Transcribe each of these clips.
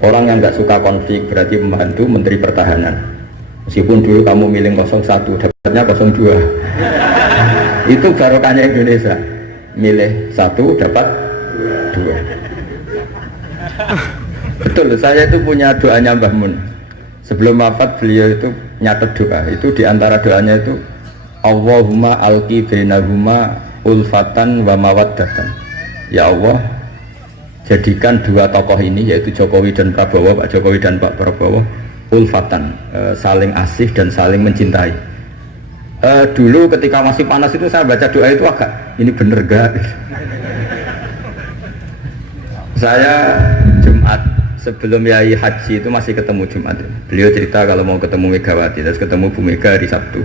Orang yang nggak suka konflik berarti membantu Menteri Pertahanan. Meskipun dulu kamu milih 01, dapatnya 02. Itu barokahnya Indonesia. Milih 1, dapat 2. Betul, saya itu punya doanya Mbah Mun. Sebelum wafat beliau itu nyatet doa. Itu diantara doanya itu Allahumma alqi bainahuma ulfatan wa mawaddatan. Ya Allah, jadikan dua tokoh ini yaitu Jokowi dan Prabowo, Pak Jokowi dan Pak Prabowo ulfatan, saling asih dan saling mencintai. Dulu ketika masih panas itu saya baca doa itu agak ini bener gak? Saya Jumat sebelum Yai Haji itu masih ketemu Jumat. Beliau cerita kalau mau ketemu Megawati, terus ketemu Bu Mega di Sabtu.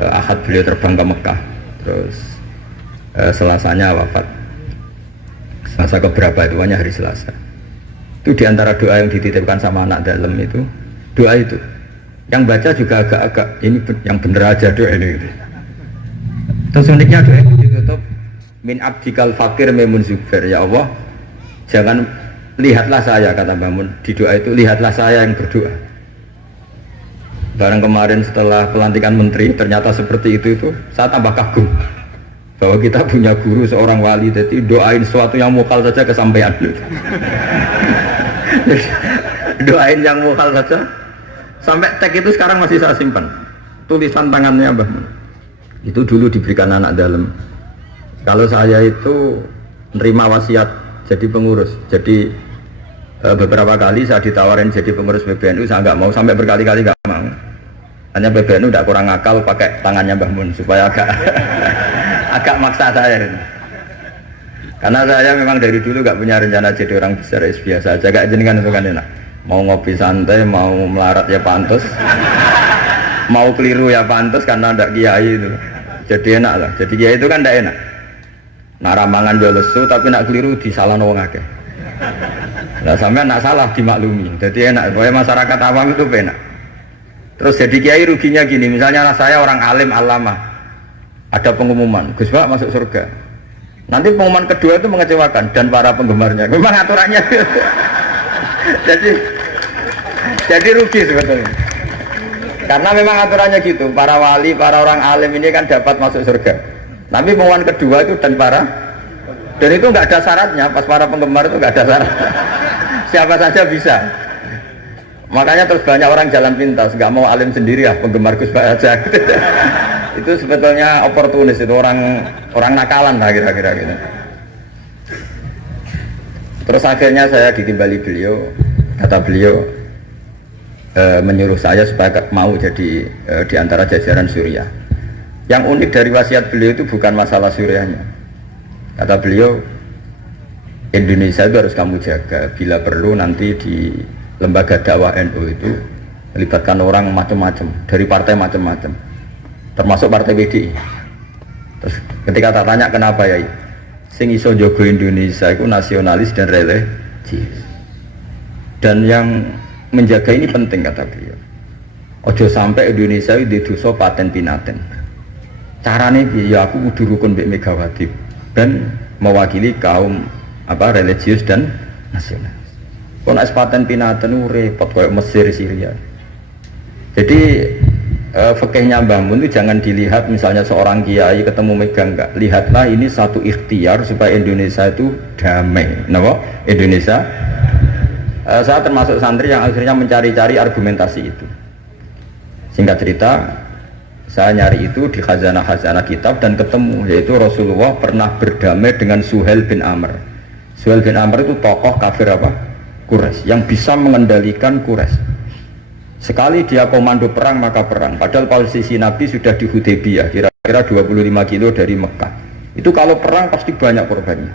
Ahad beliau terbang ke Mekah, terus Selasanya wafat. Selasa keberapa itu hanya hari Selasa. Itu diantara doa yang dititipkan sama anak dalam itu, doa itu. Yang baca juga agak-agak ini yang bener aja doa ini. Terus uniknya doa itu ditutup min abdikal fakir memun zubair. Ya Allah, jangan lihatlah saya, kata Bangun di doa itu, lihatlah saya yang berdoa. Barang kemarin setelah pelantikan menteri ternyata seperti itu saya tambah kagum bahwa kita punya guru seorang wali, jadi doain sesuatu yang mukal saja kesampaian. Doain yang mukal saja sampai teks itu sekarang masih saya simpan, tulisan tangannya Mbah Mun. Itu dulu diberikan anak dalam. Kalau saya itu nerima wasiat jadi pengurus, jadi beberapa kali saya ditawarin jadi pengurus PBNU, saya nggak mau, sampai berkali-kali nggak mau. Hanya PBNU tidak kurang akal pakai tangannya Mbah Mun supaya agak maksa saya. Karena saya memang dari dulu nggak punya rencana jadi orang besar, biasa aja, gak jenengan itu kan enak. Mau ngopi santai, mau melarat ya pantas, mau keliru ya pantas karena ada kiai itu. Jadi enak lah. Jadi kiai itu kan tidak enak. Nak ramangan jual lesu tapi nak keliru disalahkan orang akeh. Nah sampai nak salah dimaklumi. Jadi enak. Pokoknya masyarakat awam itu enak. Terus jadi kiai ruginya gini, misalnya saya orang alim alama, ada pengumuman Gus Pak masuk surga. Nanti pengumuman kedua itu mengecewakan dan para penggemarnya. Memang aturannya. jadi rugi sebetulnya. Karena memang aturannya gitu. Para wali, para orang alim ini kan dapat masuk surga. Tapi pengumuman kedua itu dan itu nggak ada syaratnya. Pas para penggemar itu nggak ada syarat. Siapa saja bisa. Makanya terus banyak orang jalan pintas, nggak mau alim sendiri ya, penggemar Gus Pak aja. Itu sebetulnya oportunis, itu orang nakalan lah kira-kira gitu. Terus akhirnya saya ditimbali beliau, kata beliau menyuruh saya supaya mau jadi di antara jajaran Suriah. Yang unik dari wasiat beliau itu bukan masalah Suriahnya. Kata beliau, Indonesia itu harus kamu jaga, bila perlu nanti di lembaga dakwah NU itu melibatkan orang macam-macam, dari partai macam-macam, termasuk partai PDI. Terus ketika tak tanya kenapa ya, sing iso jogo Indonesia itu nasionalis dan religius, dan yang menjaga ini penting, kata beliau. Ojo sampai Indonesia itu dosa paten pinaten. Carane ya aku kudu rukun mbek Megawati dan mewakili kaum religius dan nasional. Kalau nak paten pinaten repot kayak Mesir, Syria. Jadi fikihnya Mbah Mun itu jangan dilihat misalnya seorang kiai ketemu Mega, enggak. Lihatlah ini satu ikhtiar supaya Indonesia itu damai. Kenapa? Indonesia. Saya termasuk santri yang akhirnya mencari-cari argumentasi itu. Singkat cerita, saya nyari itu di khazanah-khazanah kitab dan ketemu, yaitu Rasulullah pernah berdamai dengan Suhail bin Amr. Suhail bin Amr itu tokoh kafir Quraisy yang bisa mengendalikan Quraisy. Sekali dia komando perang maka perang. Padahal posisi Nabi sudah di Hudaybiyah, kira-kira 25 kilo dari Mekah. Itu kalau perang pasti banyak korbannya.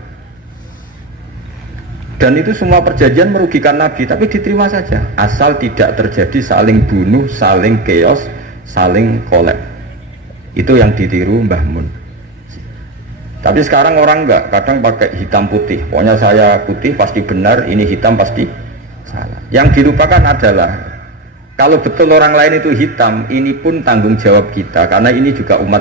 Dan itu semua perjanjian merugikan Nabi, tapi diterima saja. Asal tidak terjadi saling bunuh, saling chaos, saling kolab. Itu yang ditiru Mbah Mun. Tapi sekarang orang enggak, kadang pakai hitam putih. Pokoknya saya putih pasti benar, ini hitam pasti salah. Yang dilupakan adalah kalau betul orang lain itu hitam, ini pun tanggung jawab kita, karena ini juga umat